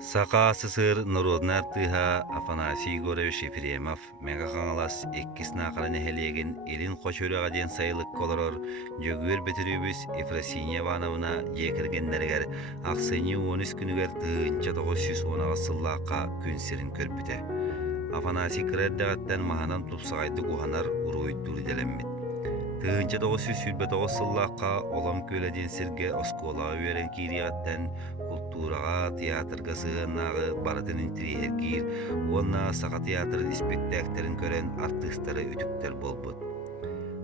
Сақа сысыр народный артыха Афанасий Егорович Ефремов мега қаңалас эккис нақарын эхелеген елін қочураға ден сайылық колорор жөгөр бетірюбіс Ефросинья Ивановна жекіргеннергер ақсыны 13 күнігер тыынча 910 сыллаққа күнсерін көрбіте. Афанасий кірердіғаттан мағанан тұпсағайды ұғанар ұруйд дүрделенмет. Тыынча 909 сыллаққа олам көледен сірге оскола үйерен кейдіғаттан культураға, театрға сығаннағы баратын интригер, онна сақа театр спектактерін көрен артыстары үтіктер болбыд.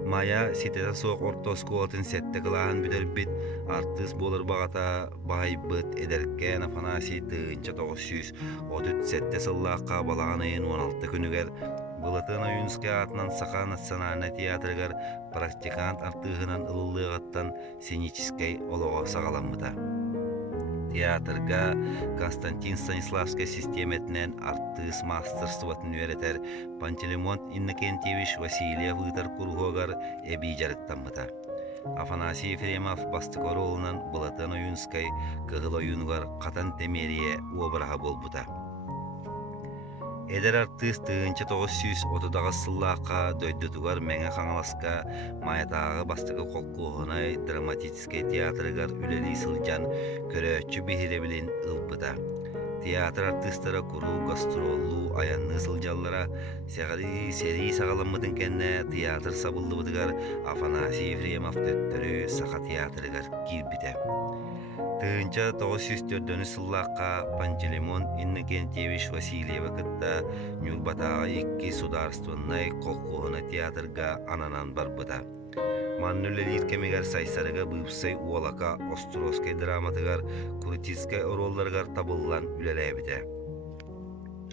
Мая ситета соқ орто сколатын сәтті қылағын бүдер бит, артыс болыр бағата байбыд эдеркен Афанасий тыынча 930 сәтті сыллаққа балағанайын 16 күнігер Былатын Оюнский атынан Сақа национальный театргар практикант артығынан ылылығаттан сценической олығы сағаламыда. Театрга Константин Станиславский системетнен артыс мастерствотын өретер Пантелеймон Иннокентьевич Васильев ұйтар курғығар әбей жарықтамыда. Афанасий Ефремов бастықор олынан Былатын Оюнский кығыл ойынғар қатан темерие обыраға болбыда. Эдер артыс тыынча 930 сыллаққа дөйдетугар мәңе қаңаласқа маятағы бастығы қолқуғынай драматический театрыгар үлелі сылжан көрөтчі бейіребілін ұлпыда. Театр артыстары құру гастроллу аянны сылжаллара сәғари сәрі сағаламыдың кәнне театр сабылды бұдығар Афанасий Ефремов төттөрі Сақа театрыгар кирбіде. Тыынча 904 сыллаққа Пантелеймон Иннокентьевич Васильева кытта Нюрбатаға икки сударственной қолқуғына театрға ананан барбыда. Маннулелит кемегер сайсарыға бұйыпсай уолака Островской драматыгар Крутицкай оролларгар табыллан үлеләбіде.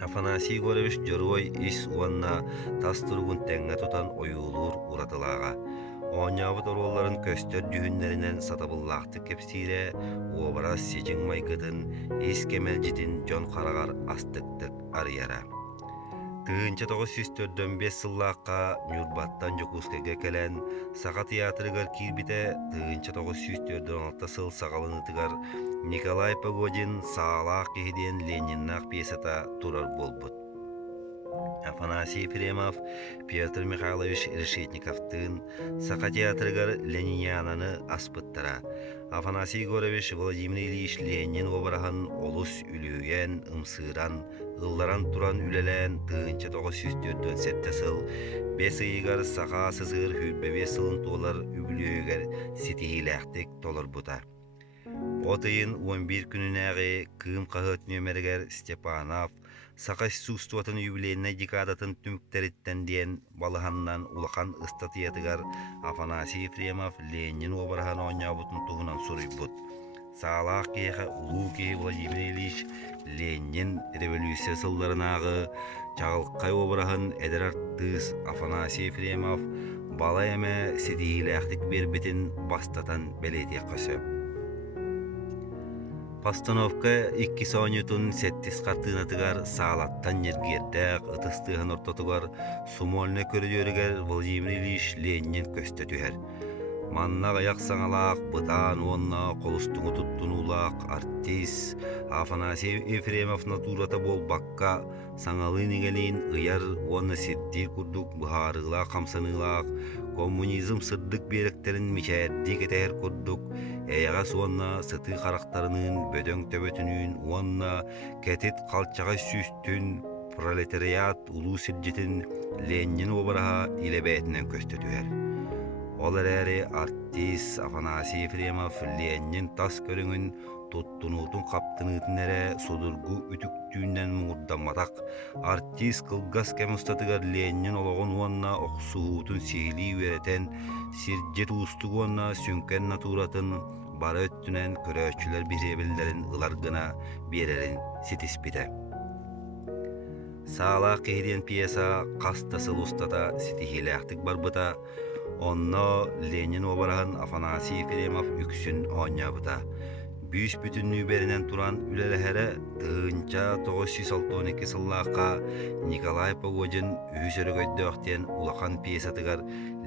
Афанасий Егорович Жорой ис уанна тас тұрғын тәңі тұтан ойулур уратылаға. Оңябыт оролларын көстер дүйінлерінен сатабыллақты кепсире, образ сечің майгыдын, ес кемел житін жон қарағар астықтық арияра. Тыынча 945 сыллаққа Нюрбаттан Жокускайға кәлән Сақа театрыгар кирбите тыынча 946 сыл сағалынытыгар Николай Погодин сағалақ кехиден Лениннақ пьесата турар болбыт. Афанасий Ефремов Петр Михайлович Решетниковтын Сақа театрыгар Ленинянаны аспыттара. Афанасий Егорович Владимир Ильич Ленин обырағын олус үліген, ымсыран, ылларан туран үлелен тыынча 904 сыл, 5 ыйгар Сақа сызыр хүрбебе сылын толар үбілігер сетихиләқтік толар бұта. Отыйын 11 күнінәғі кым қағыт нөмергер Степанов Сақа сустуатын юбилейіне декадатын түміктеріттен дейін балығаннан улақан ыстатиятыгар Афанасий Ефремов Ленин обыраған оңябытын туғынан сұрыйбыт. Сағалақ кейхі ұлу кейі Владимир Ильич Ленин революция сылдарынағы чағылқай обырағын әдір арттыз Афанасий Ефремов бала әмі сетейілі әқтік бербетін бастатан бәлетек қасып. Постановка 2 соонютун 7 картынатыгар саалаттан ергердәк ытыстыгын ортотугар сумольны көрдөрүгер Владимир Ильич Ленин көстөтүгер. Манна аяк саңалак бытан онна колустуңу туттунулак артист Афанасий Ефремов натурата болбакка саңалын игелин ыяр онна сирди курдук быхарыла камсанылак коммунизм сырдык беректерин мичәрди кетер курдук эяга суонна сыты характарынын бөдөң төбөтүнүн уонна кетит калчага сүстүн пролетариат улуу сиржитин Ленин обыраha илебетинен көстөтүгер. Олар әрі артист Афанасий Ефремов Ленин тас көріңін туттунутун қаптынытын әрі судыргу үтіктүйінен мұңырдамадақ. Артист қылғас кәмістатығар Ленин олығын уанна оқсуғутын сейлі өретен сирджет ұстығы уанна сүнкен натуратын бары өттінен көрөчілер біребілдерін ұларғына берерін сетіспеді. Сағала кейден пьеса қастасыл ұстата сетихилі әқтік барбыта, онно Ленин обырағын Афанасий Ефремов үксін оңябыта. Бүйіс бүтінні берінен туран үлеләхәрі тыынча 962 сыллаққа Николай Погодин үйсөрігөйді өқтен улақан пьесатыгар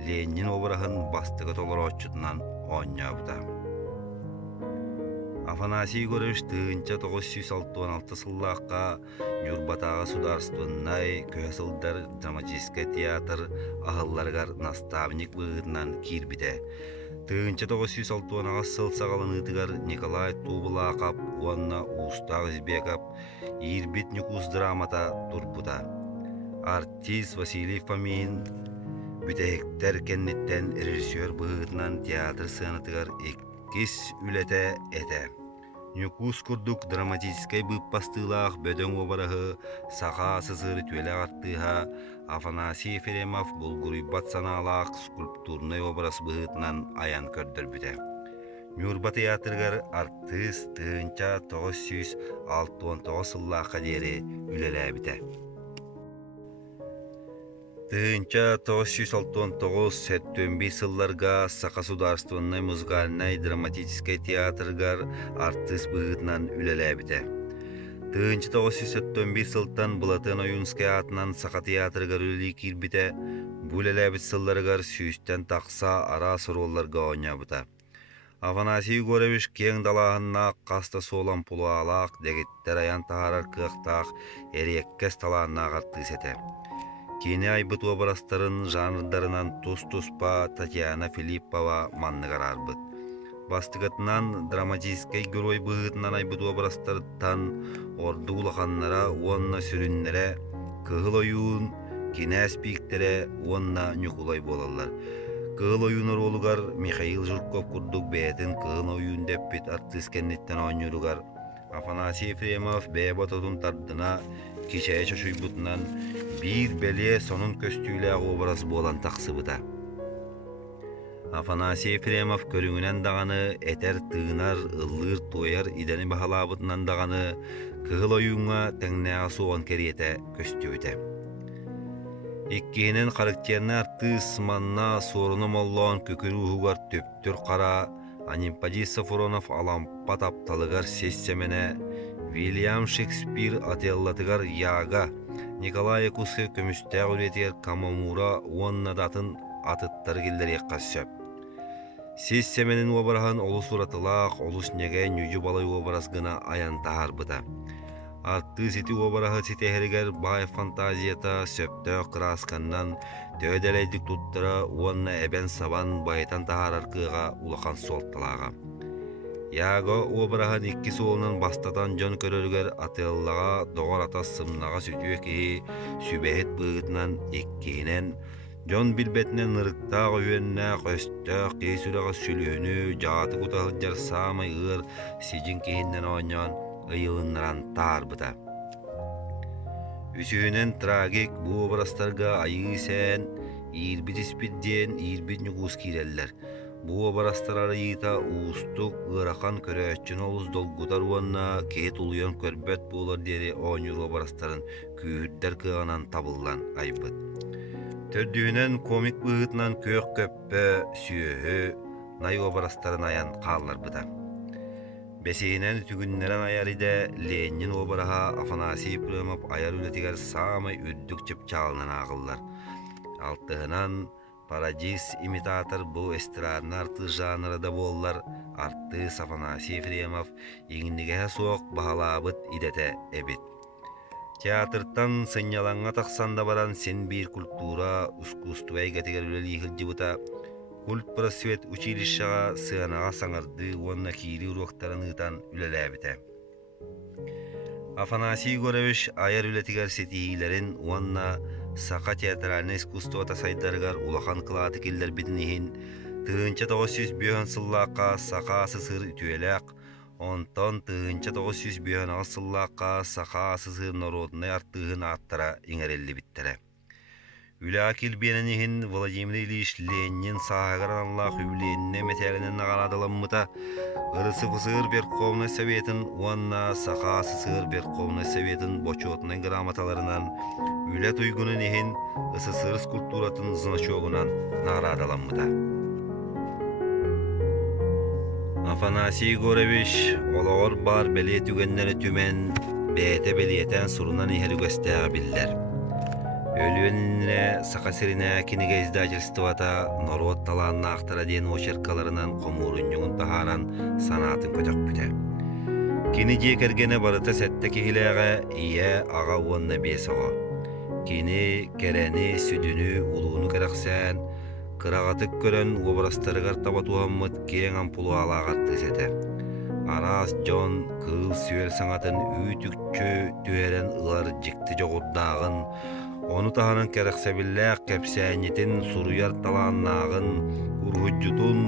Ленин обырағын бастығы толыр отчытынан оңябыта. Афанасий Егорович тыынча 966 сыллааққа Нюрбатаға сударственнай көсілдар драматический театр ахылларгар наставник бұғытынан кирбіде. Тыынча 906 сыл сағалынытыгар Николай Тубылақап, уанна Устақ Избекап, ирбит Нюкус драмата турбута. Артист Василий Фомин бүтәхіктер кеннеттен режиссер бұғытынан театр сығынытыгар эккис үлете эте. Нюкус курдук драматический бұппастылақ бөдөң обарағы сақа сызыры түелі артыға Афанасий Ефремов бұлғырыбат саналақ скульптурный образ бұғытынан аян көрдір бүді. Нюрба театргар артист тыынча 969 сыллаққа дері үлелі біді. Тыынча 969-71 сылларга Сақа сударственный музыкальный драматический театргар артист бұғытынан үлелі біді. Тыынча 971 сылтан Булатын Оюнский атынан Сақа театргар үлелі кирбіде, бүлелі біт сылларгар сүйістен тақса ара сұролларга оня бұта. Афанасий Егорович кең далағынна қаста солан пулу алақ, дегеттер аян тағарар қықтақ, әреккес талағынна артист ете. Кені айбыт образтарын жанрдарынан Тус-Туспа Татьяна Филиппова манныгар арбыт. Бастыгытынан драматический герой бұғытынан айбыт образтарыттан орду улаханнара уонна сүріннере, кығыл ойуын, кенәс пиктері уонна нүкулай болалар. Кығыл ойунар олугар Михаил Журков курдук бәйтін кығыл ойун деппет артист кеннеттен ойнуругар. Афанасий Ефремов бәйбатотун тардына кечәй чошуйбутынан bir belye sonun köstüyle obraz bolan taqsıbıda. Афанасий Ефремов көрүңүнен дағаны этер тыынар, ыллыр тояр идени бахалабытынан дағаны кығыл ойуңа тәңнәға соған керете көстүбіде. Иккенен характерны артыс манна сорыны моллон көкірі ұғығар төптір қара Анимпади Сафронов алампа тапталығар сессемене Вильям Шекспир ателлатыгар яга Николай Якуске көмүстәг үлетер Камамура уанна датын атыттар келдер екқас Сез семенін обарахан олыс уратылақ, олыс неге нүжі балай обарас гына аян тағар бұда. Арты сети обарахы сетехерігер бай фантазията сөпті қырасканнан төйдәлейдік туттыра уанна әбен сабан байтан тағар арқыға улақан солтталаға. Яго обарахан икки соолынан бастатан жон көрөргер атыллаға доғар ата сымнаға сүтүе кеи сүбәхет бұғытынан еккейінен жон билбетінен ырықтағы үйенне қөстөк кейсураға сүлөөнү жаты куталыджар самай ыр сижин кейіннен ойнан ыйылыннаран таарбыта. Үсүүнен трагик бу образтарга айыы сән ирбит испидден ирбит нүгус киреллер. Бу образтар арыйыта уустук ырахан көрөччүн олус долгутар уанна кейт улуян көрбөт болар дери ойнур образтарын күйүрдер кыанан табыллан айбыт. Төрдүүнен комик быытынан көк көппө сүйөһө най образтарын аян каалар быта. Бесейінен түгіннерен аяриде Ленин обараға Афанасий Ефремов аяр үлетігер самай үрдік чып чалынан ағылар. Алтығынан парадис имитатор бұл эстрадын арты жанрада боллар. Арты Афанасий Ефремов еңіндіге соқ бағалабыт идете эбит. Театртан сыняланға тақсанда баран сен бір культура, искусство әйгетігер үлелі хылжыбыта Культ просвет училищаға сыанаға саңарды онна кири уруқтарын ұтан үлеләбіті. Афанасий Егорович аяр үлетігер сетихилерін онна Сақа театральный искусство тасайдаргар улахан қылаты келдер бітінейін тыынча 900 сыллаққа Сақа сысыр үтуеләк, онтон тыынча 900 сыллаққа Сақа сысыр народный артығын аттара еңерелі біттірі. Үләкил бененихин Владимир Ильич Ленин сағағаранлақ үбленіне метелінен ағаладыламмыта Ырысы-фысыр Верховный Советін уанна Сақа-сысыр Верховный Советін бочотный грамоталарынан үләт уйгунын ехин ысысыр скульптуратын значогынан нарадыламмыта. Афанасий Егорович олағыр бар бәле түгеннері түмен бәйті бәлиетен сұрынан ехелі көстәға білдер. Өлүөнүнэ сакасирине киниге издательствота народ талаанна актара ден очеркаларынан комуруньюн тахаран санатын көтөкпүтэ. Kini jekергene barıta sette kihileğe iye ağa uanna besoğu. Kini kereni, südünü, uluğunu kereksen, kırağatık gören obrastarıgar tabatuhammıt keң ampulu alağar tısete. Aras John kıl süel sanatın ütükçü tüeren ılar jikti joğurdağın, onu tahanın kereksebillek kepsääñitin suruyar talaannağın, urhujjutun,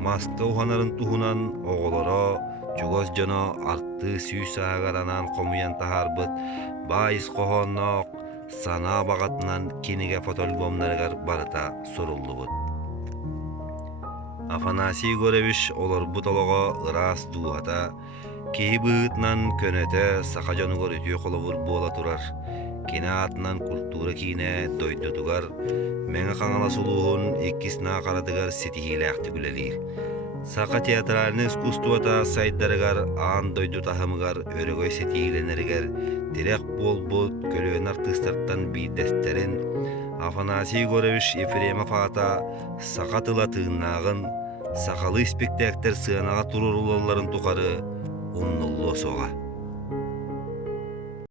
maska uhanarın tuhunan oğoloro, çugoz jono arttı süýs ağaranan komuyan taharbıt, bayis kohonnoq, sana bagatынан kinige fotolbomlarıgar barıta sorulluğut. Afanasiy Gorevich olor butologo ıras duhata, kihi bıhıtnan könete sakajonu görütüye kolobur bola turar. Kine atынан kultura kine doydutugar, meňe kaňala suluhun ikkisna karadıgar sitihiläkti gülelir. Saka teatralny iskustuwata saýdarıgar an doydu tahamygar örögöy setihileneriger, direk bol kölön artistlardan birdesterin, Afanasiy Gorevich Efremov ata sakatyla tığnağın, sakalı spektakler sığanağa turur ulalların tukarı, unnullu soğa.